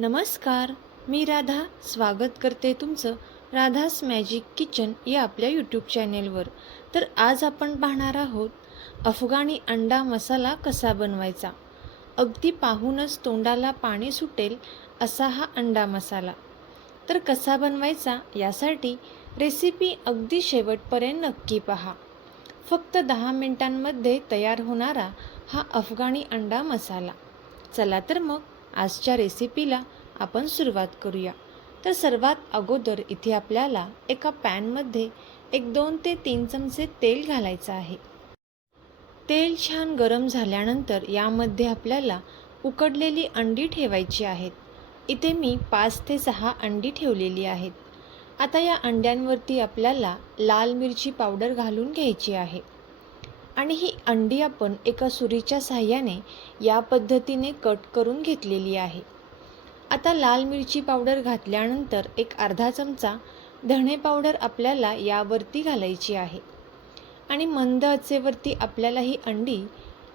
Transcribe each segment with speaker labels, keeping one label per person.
Speaker 1: नमस्कार मी राधा. स्वागत करते तुमचं राधास मॅजिक किचन या आपल्या यूट्यूब चॅनेलवर तर आज आपण पाहणार आहोत अफगाणी अंडा मसाला कसा बनवायचा? अगदी पाहूनच तोंडाला पाणी सुटेल असा हा अंडा मसाला. तर कसा बनवायचा यासाठी रेसिपी अगदी शेवटपर्यंत नक्की पहा. फक्त दहा मिनिटांमध्ये तयार होणारा हा अफगाणी अंडा मसाला. चला तर मग आजच्या रेसिपीला आपण सुरुवात करूया. तर सर्वात अगोदर इथे आपल्याला एका पॅनमध्ये एक दोन ते तीन चमचे तेल घालायचं आहे. तेल छान गरम झाल्यानंतर यामध्ये आपल्याला उकडलेली अंडी ठेवायची आहेत. इथे मी पाच ते सहा अंडी ठेवलेली आहेत. आता या अंड्यांवरती आपल्याला लाल मिरची पावडर घालून घ्यायची आहे. आणि ही अंडी आपण एका सुरीच्या साह्याने या पद्धतीने कट करून घेतलेली आहे. आता लाल मिरची पावडर घातल्यानंतर एक अर्धा चमचा धणे पावडर आपल्याला यावरती घालायची आहे. आणि मंद आचेवरती आपल्याला ही अंडी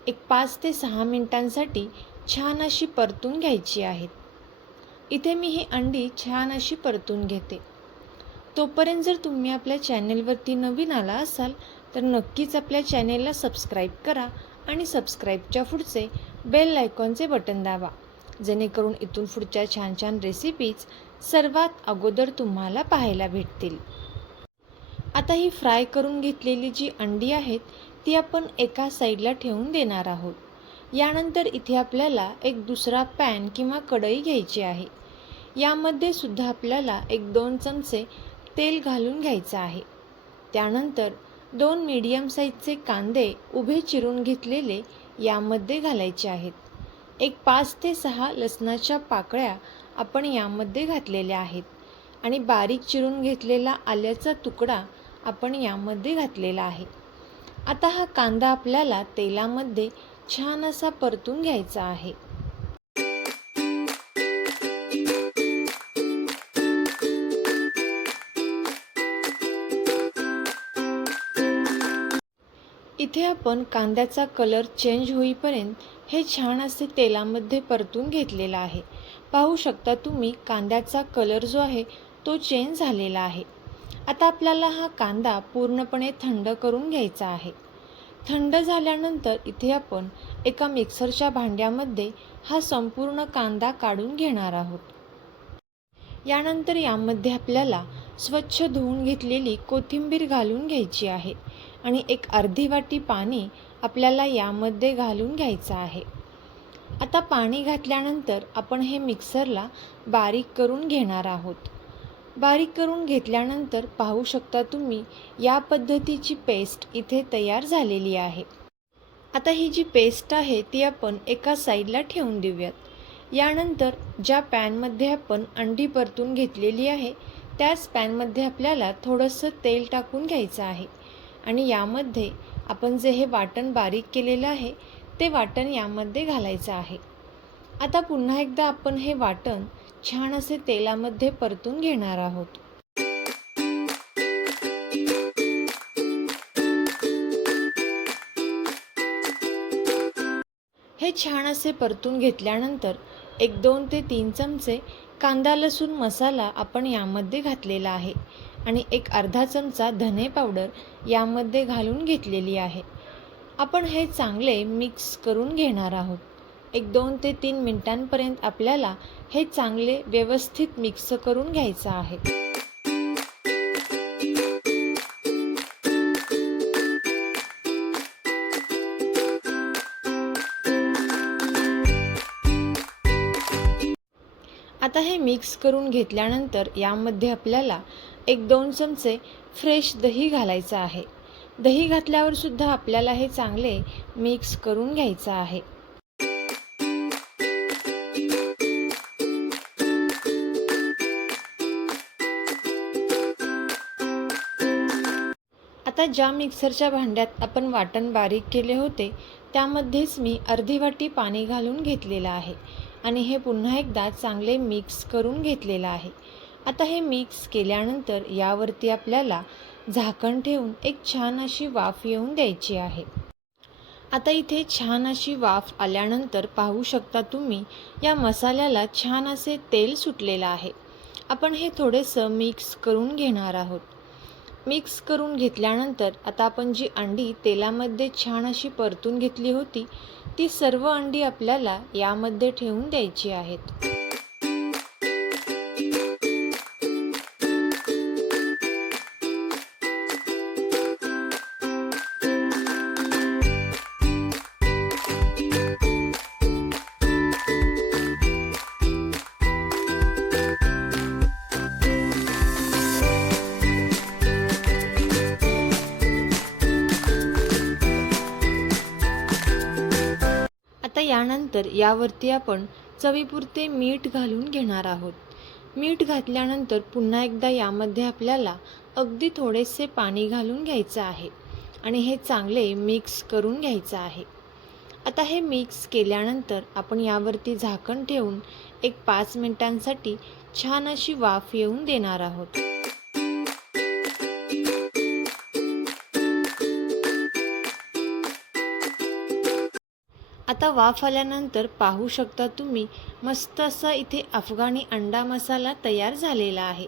Speaker 1: एक पाच ते सहा मिनिटांसाठी छान अशी परतून घ्यायची आहेत इथे मी ही अंडी छान अशी परतून घेते. तोपर्यंत जर तुम्ही आपल्या चॅनेलवरती नवीन आला असाल तर नक्कीच आपल्या चॅनेलला सबस्क्राईब करा आणि सबस्क्राईबच्या पुढचे बेल आयकॉनचे बटन दाबा. जेणेकरून इथून पुढच्या छान छान रेसिपीज सर्वात अगोदर तुम्हाला पाहायला भेटतील. आता ही फ्राय करून घेतलेली जी अंडी आहेत ती आपण एका साईडला ठेवून देणार आहोत. यानंतर इथे आपल्याला एक दुसरा पॅन किंवा कढई घ्यायची आहे. यामध्ये सुद्धा आपल्याला एक दोन चमचे तेल घालून घ्यायचं आहे. त्यानंतर दोन मीडियम साईजचे कांदे उभे चिरून घेतलेले यामध्ये घालायचे आहेत. एक पाच ते सहा लसणाच्या पाकळ्या आपण यामध्ये घातलेल्या आहेत आणि बारीक चिरून घेतलेला आल्याचा तुकडा आपण यामध्ये घातलेला आहे. आता हा कांदा आपल्याला तेलामध्ये छान असा परतून घ्यायचा आहे. इथे आपण कांद्याचा कलर चेंज होईपर्यंत हे छान असे तेलामध्ये परतून घेतलेलं आहे. पाहू शकता तुम्ही कांद्याचा कलर जो आहे तो चेंज झालेला आहे. आता आपल्याला हा कांदा पूर्णपणे थंड करून घ्यायचा आहे. थंड झाल्यानंतर इथे आपण एका मिक्सरच्या भांड्यामध्ये हा संपूर्ण कांदा काढून घेणार आहोत. यानंतर यामध्ये आपल्याला स्वच्छ धुवून घेतलेली कोथिंबीर घालून घ्यायची आहे. आणि एक अर्धी वाटी पाणी आपल्याला यामध्ये घालून घ्यायचं आहे. आता पाणी घातल्यानंतर आपण हे मिक्सरला बारीक करून घेणार आहोत. बारीक करून घेतल्यानंतर पाहू शकता तुम्ही या पद्धतीची पेस्ट इथे तयार झालेली आहे. आता ही जी पेस्ट आहे ती आपण एका साईडला ठेवून देऊयात. यानंतर ज्या पॅनमध्ये आपण अंडी परतून घेतलेली आहे त्याच पॅनमध्ये आपल्याला थोडंसं तेल टाकून घ्यायचं आहे. आणि यामध्ये आपण जे हे वाटण बारीक केलेलं आहे ते वाटण यामध्ये घालायचं आहे. आता पुन्हा एकदा आपण हे वाटण छान असे तेलामध्ये परतून घेणार आहोत. हे छान असे परतून घेतल्यानंतर एक दोन ते तीन चमचे कांदा लसूण मसाला आपण यामध्ये घातलेला आहे. आणि एक अर्धा चमचा धने पावडर यामध्ये घालून घेतलेली आहे. आपण हे चांगले मिक्स करून घेणार आहोत. एक दोन ते तीन मिनिटांपर्यंत आपल्याला हे चांगले व्यवस्थित मिक्स करून घ्यायचं आहे. आता हे मिक्स करून घेतल्यानंतर यामध्ये आपल्याला एक दोन चमचे फ्रेश दही घालायचं आहे. दही घातल्यावर सुद्धा आपल्याला हे चांगले मिक्स करून घ्यायचं आहे. आता ज्या मिक्सरच्या भांड्यात आपण वाटण बारीक केले होते त्यामध्येच मी अर्धी वाटी पाणी घालून घेतलेलं आहे. आणि हे पुन्हा एकदा चांगले मिक्स करून घेतलेलं आहे. आता हे मिक्स केल्यानंतर यावरती आपल्याला झाकण ठेवून एक छान अशी वाफ येऊन द्यायची आहे. आता इथे छान अशी वाफ आल्यानंतर पाहू शकता तुम्ही या मसाल्याला छान असे तेल सुटलेलं आहे. आपण हे थोडेसं मिक्स करून घेणार आहोत. मिक्स करून घेतल्यानंतर आता आपण जी अंडी तेलामध्ये छान अशी परतून घेतली होती ती सर्व अंडी आपल्याला यामध्ये ठेवून द्यायची आहेत. यानंतर यावरती आपण चवीपुरते मीठ घालून घेणार आहोत. मीठ घातल्यानंतर पुन्हा एकदा यामध्ये आपल्याला अगदी थोडेसे पाणी घालून घ्यायचं आहे आणि हे चांगले मिक्स करून घ्यायचं आहे. आता हे मिक्स केल्यानंतर आपण यावरती झाकण ठेवून एक पाच मिनिटांसाठी छान अशी वाफ येऊन देणार आहोत. आता वाफ आल्यानंतर पाहू शकता तुम्ही मस्त असा इथे अफगाणी अंडा मसाला तयार झालेला आहे.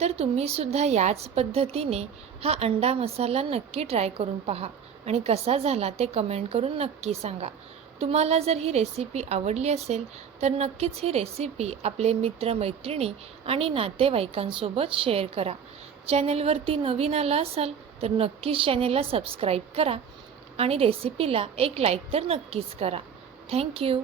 Speaker 1: तर तुम्ही सुद्धा याच पद्धतीने हा अंडा मसाला नक्की ट्राय करून पहा आणि कसा झाला ते कमेंट करून नक्की सांगा. तुम्हाला जर ही रेसिपी आवडली असेल तर नक्कीच ही रेसिपी आपले मित्र मैत्रिणी आणि नातेवाईकांसोबत शेअर करा. चॅनेलवरती नवीन आला असाल तर नक्कीच चॅनेलला सबस्क्राईब करा आणि रेसिपीला एक लाईक तर नक्कीच करा. थँक्यू